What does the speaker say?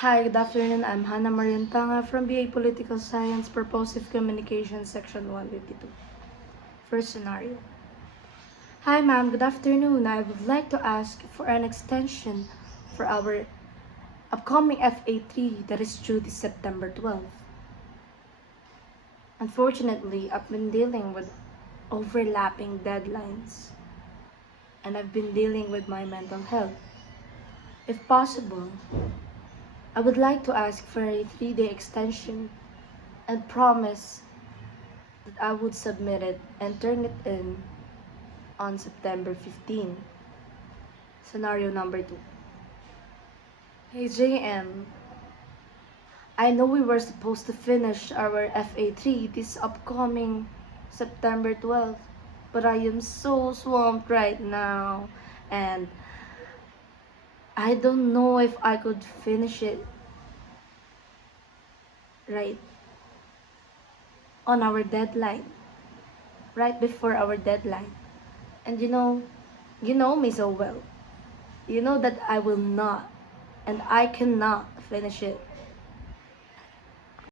Hi, good afternoon. I'm Hannah Mariantanga from BA Political Science, Purposive Communication, Section 152. First scenario. Hi, ma'am. Good afternoon. I would like to ask for an extension for our upcoming FA3 that is due this September 12th. Unfortunately, I've been dealing with overlapping deadlines, and I've been dealing with my mental health. If possible, I would like to ask for a 3-day extension and promise that I would submit it and turn it in on September 15. Scenario number 2. Hey JM, I know we were supposed to finish our FA3 this upcoming September 12th, but I am so swamped right now and I don't know if I could finish it right on our deadline, right before our deadline. And you know me so well. You know that I will not and I cannot finish it